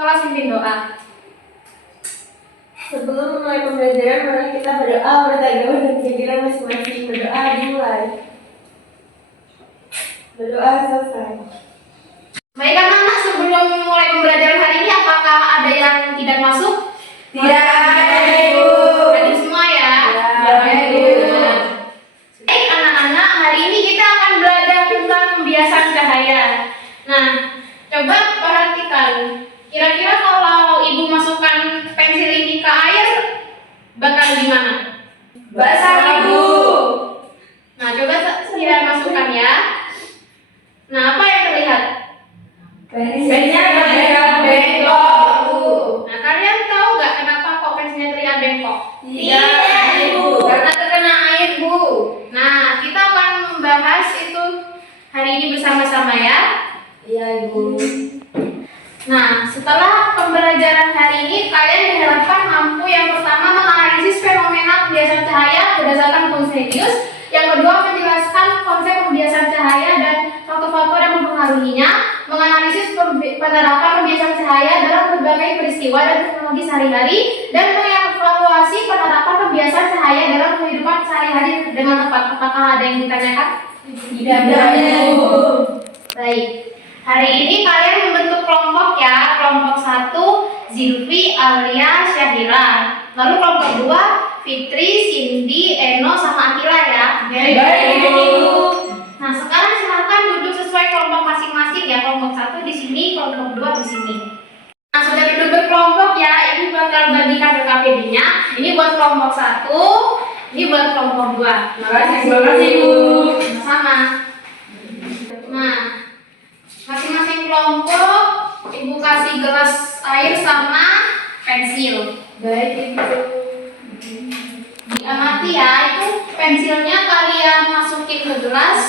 kelas pimpin doa. Sebelum mulai pembelajaran, mari kita berdoa menurut agama dan pikiran masing-masing. Berdoa dimulai. Berdoa selesai. Baik anak-anak, sebelum mulai pembelajaran hari ini, apakah ada yang tidak masuk? Tidak ada, Ibu. Hadir semua ya? Ya, Ibu. Baik anak-anak, hari ini kita akan belajar tentang pembiasan cahaya. Nah, coba perhatikan. Kira-kira kalau ibu masukkan pensil ini ke air, bakal gimana? Basah, Ibu. Nah, coba sekira masukkan ya. Nah, apa yang terlihat? Pensilnya terlihat bengkok, Bu. Nah, kalian tahu nggak kenapa kok pensilnya terlihat bengkok? Tidak, Ibu. Karena terkena air, Bu. Nah, kita akan membahas itu hari ini bersama-sama ya. Iya, Ibu. Nah, setelah pembelajaran hari ini, kalian diharapkan mampu yang pertama menganalisis fenomena pembiasan cahaya berdasarkan Clausius, yang kedua menjelaskan konsep pembiasan cahaya dan faktor-faktor yang mempengaruhinya, menganalisis penerapan pembiasan cahaya dalam berbagai peristiwa dan teknologi sehari-hari, dan mengevaluasi penerapan pembiasan cahaya dalam kehidupan sehari-hari dengan tepat. Apakah ada yang ditanyakan? Tidak ada, Ibu. Baik. Hari ini kalian membentuk kelompok ya. Kelompok 1 Zilfi, Alia, Syahira. Lalu kelompok 2 Fitri, Cindy, Eno, sama Akila ya. Baik, Ibu. Nah, sekarang silahkan duduk sesuai kelompok masing-masing ya. Kelompok 1 di sini, kelompok 2 di sini. Nah, sudah duduk berkelompok ya. Ibu bakal bagikan LKPD-nya. Ini buat kelompok 1, ini buat kelompok 2. Terima kasih, Ibu. Sama. Nah, masing-masing kelompok ibu kasih gelas air sama pensil. Baik, Ibu. Diamati ya, itu pensilnya kalian masukin ke gelas.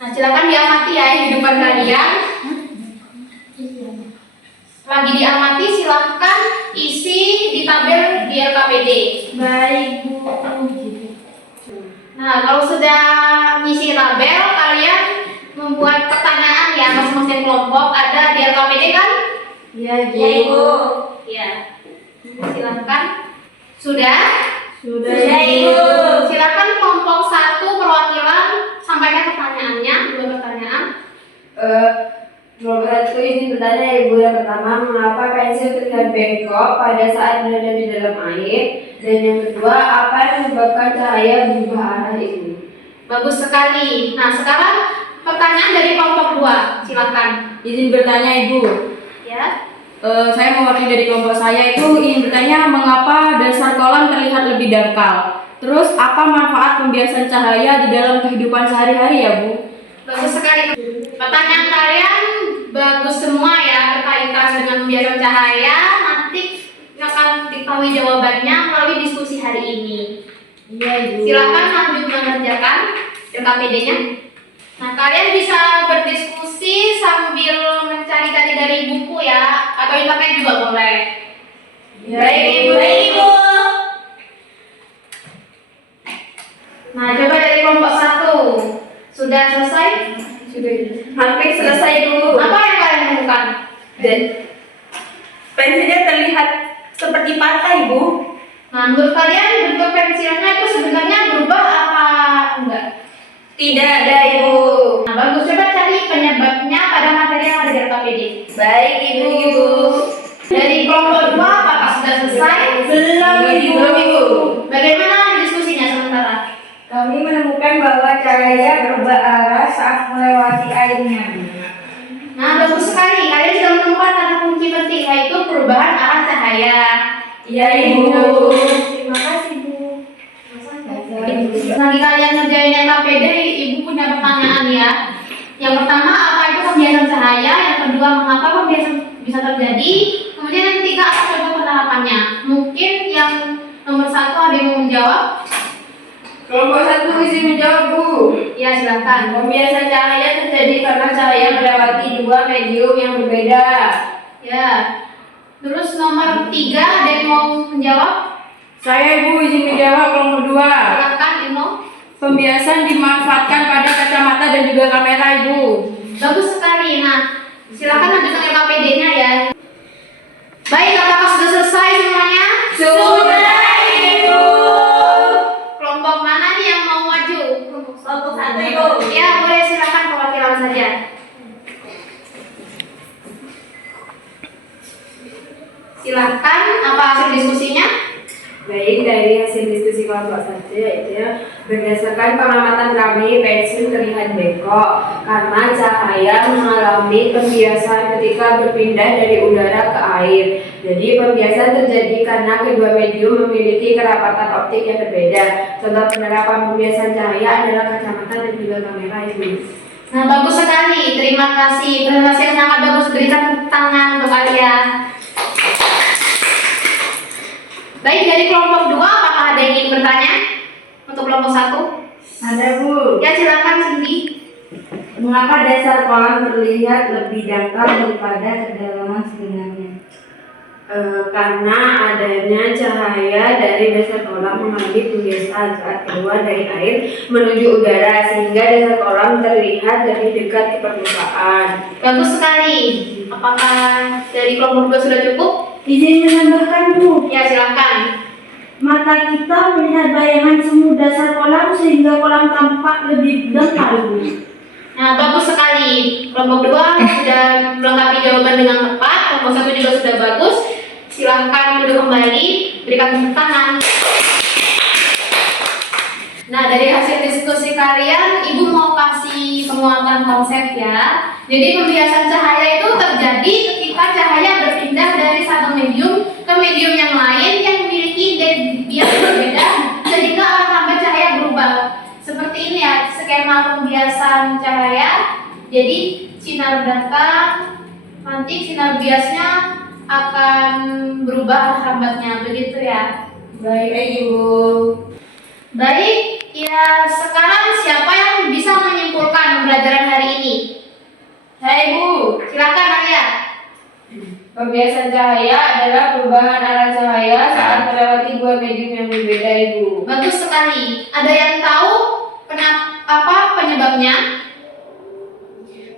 Nah, silakan diamati ya di depan kalian. Lagi diamati, silahkan isi di tabel di LKPD. Baik, Bu. Nah, kalau sudah ngisi tabel, kalian membuat pertanyaan ya masing-masing kelompok. Ada di LKPD kan? Iya, Ibu. Ya. Silahkan. Sudah? Sudah, Ibu. Silakan kelompok 1 perwakilan sampaikan pertanyaannya, 2 pertanyaan. Kelompok 1 izin bertanya, Ibu. Yang pertama, mengapa pensil terlihat bengkok pada saat berada di dalam air? Dan yang kedua, apa yang menyebabkan cahaya berubah arah, Ibu? Bagus sekali. Nah, sekarang pertanyaan dari kelompok 2. Silakan. Izin bertanya, Ibu. Ya. Saya mewakili dari kelompok saya itu ingin bertanya mengapa dasar kolam terlihat lebih dangkal. Terus apa manfaat pembiasan cahaya di dalam kehidupan sehari-hari ya, Bu? Bagus sekali. Pertanyaan kalian bagus semua ya, berkaitan dengan pembiasan cahaya. Nanti akan diketahui jawabannya melalui diskusi hari ini. Iya, Ibu. Silakan lanjut mengerjakan LKPD-nya. Nah, kalian bisa berdiskusi sambil mencari tadi dari buku ya, atau internet juga boleh. Baik, Ibu. Baik, Ibu. Nah, coba dari kelompok 1. Sudah selesai? Sudah. Hampir selesai, Bu. Apa yang kalian temukan? Dan pensilnya terlihat seperti patah, Ibu. Nah, menurut kalian bentuk pensilnya itu sebenarnya berubah apa enggak? Tidak ada, Ibu. Nah, bagus. Coba cari penyebabnya pada materi yang ada di LKPD. Baik, Ibu. Dari kelompok 2, apakah sudah selesai? Belum, Ibu. Belum, Ibu. Bagaimana diskusinya sementara? Kami menemukan bahwa cahaya berubah arah saat melewati airnya. Nah, bagus sekali. Kalian sudah menemukan kata kunci penting, yaitu perubahan arah cahaya. Iya, Ibu. Terima kasih, Bu. Lagi kalian ngerjain LKPD, Ibu punya pertanyaan ya. Yang pertama, apa itu pembiasan cahaya? Yang kedua, mengapa pembiasan bisa terjadi? Kemudian yang ketiga, apa coba penerapannya? Mungkin yang nomor 1 ada yang mau menjawab? Kelompok 1 izin menjawab, Bu. Ya, silakan. Pembiasan cahaya terjadi karena cahaya melewati dua medium yang berbeda. Ya. Terus nomor 3 ada yang mau menjawab? Saya Ibu izin menjawab kelompok 2. Silakan Ino. Pembiasan dimanfaatkan pada kacamata dan juga kamera Ibu. Bagus sekali. Nah, silakan lanjutkan LKPD-nya ya. Baik, apakah sudah selesai semuanya? Sudah, Ibu. Kelompok mana nih yang mau maju? Kelompok 1, Ibu. Ya, boleh silakan perwakilan saja. Silakan, apa hasil diskusinya? Baik, dari hasil diskusi kelompok saja yaitu berdasarkan pengamatan kami, pensil terlihat bengkok karena cahaya mengalami pembiasan ketika berpindah dari udara ke air. Jadi pembiasan terjadi karena kedua medium memiliki kerapatan optik yang berbeda. Contoh penerapan pembiasan cahaya adalah kacamata dan juga kamera ini. Nah, bagus sekali. Terima kasih. Presentasi yang sangat bagus. Berikan tepuk tangan untuk kalian. Baik, dari kelompok 2, apakah ada yang ingin bertanya? Untuk kelompok 1? Ada, Bu. Ya, silakan Cindy. Mengapa dasar kolam terlihat lebih dangkal daripada kedalaman sebenarnya? Karena adanya cahaya dari dasar kolam mengalami pembiasan saat keluar dari air menuju udara sehingga dasar kolam terlihat lebih dekat ke permukaan. Bagus sekali. Apakah dari kelompok 2 sudah cukup? Izin menambahkan, Bu. Ya, silakan. Mata kita melihat bayangan semu dasar kolam sehingga kolam tampak lebih dangkal, Bu. Nah, bagus sekali. Kelompok 2 sudah melengkapi jawaban dengan tepat. Kelompok 1 juga sudah bagus. Silahkan duduk kembali, berikan tepuk tangan. Nah, dari hasil diskusi kalian, Ibu mau kasih penguatan konsep ya. Jadi pembiasan cahaya itu terjadi ketika cahaya berpindah dari satu medium ke medium yang lain yang memiliki bias berbeda sehingga arah lambat cahaya berubah. Seperti ini ya, skema pembiasan cahaya. Jadi sinar datang, nanti sinar biasnya akan berubah arah lambatnya, begitu ya. Baik, Ibu. Baik, ya sekarang siapa yang bisa menyimpulkan pembelajaran hari ini? Hai, Bu. Silakan Alia. Pembiasan cahaya adalah perubahan arah cahaya saat melewati dua medium yang berbeda, Ibu. Bagus sekali. Ada yang tahu apa penyebabnya?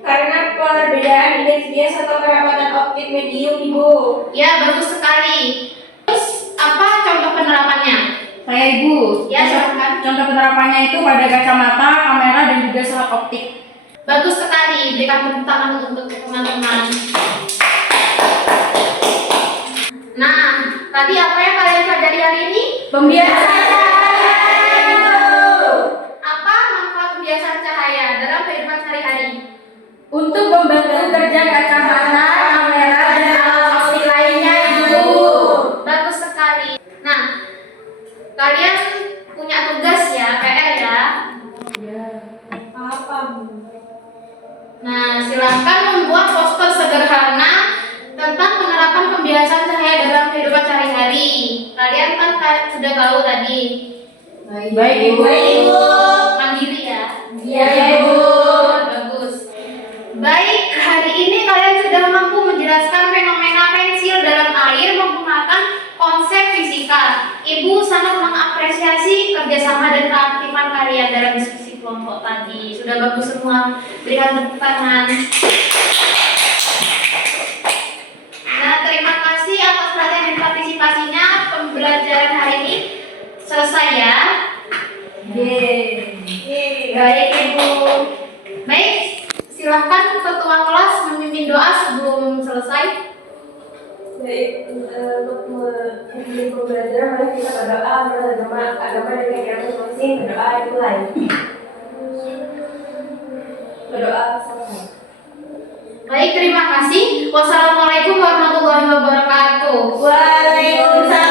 Karena perbedaan indeks bias atau kerapatan optik medium, Ibu. Ya, bagus sekali. Terus apa contoh penerapannya? Saya Ibu. Ya, silakan. Contoh penerapannya itu pada kacamata, kamera dan juga saat optik. Bagus sekali. Berikan tepuk tangan untuk teman-teman. Nah, tadi apa yang kalian pelajari hari ini? Pembiasan. Apa manfaat pembiasan cahaya dalam kehidupan sehari-hari? Untuk membantu kerja kacamata, kamera dan alat optik lainnya Ibu. Bagus sekali. Nah, kalian punya tugas ya, PR ya. Apa, Bu? Nah, silahkan membuat poster sederhana tentang penerapan pembiasan cahaya dalam kehidupan sehari-hari. Kalian kan sudah tahu tadi. Baik Ibu. Mandiri ya. Iya, Ibu. Bagus. Baik, hari ini kalian sudah mampu menjelaskan fenomena pensil dalam air menggunakan konsep fisika. Ibu sangat mengapresiasi kerjasama dan keaktifan kalian dalam diskusi kelompok tadi. Sudah bagus semua. Berikan tepuk tangan. Nah, terima kasih atas perhatian dan partisipasinya. Pembelajaran hari ini selesai ya. Baik, Ibu. Baik, silahkan ketua kelas memimpin doa sebelum selesai. Baik, untuk menghadiri pembelajaran, mari kita berdoa menurut agama dan keyakinan masing-masing. Berdoa dimulai. Berdoa selesai. Baik, terima kasih. Wassalamualaikum warahmatullahi wabarakatuh. Waalaikumsalam.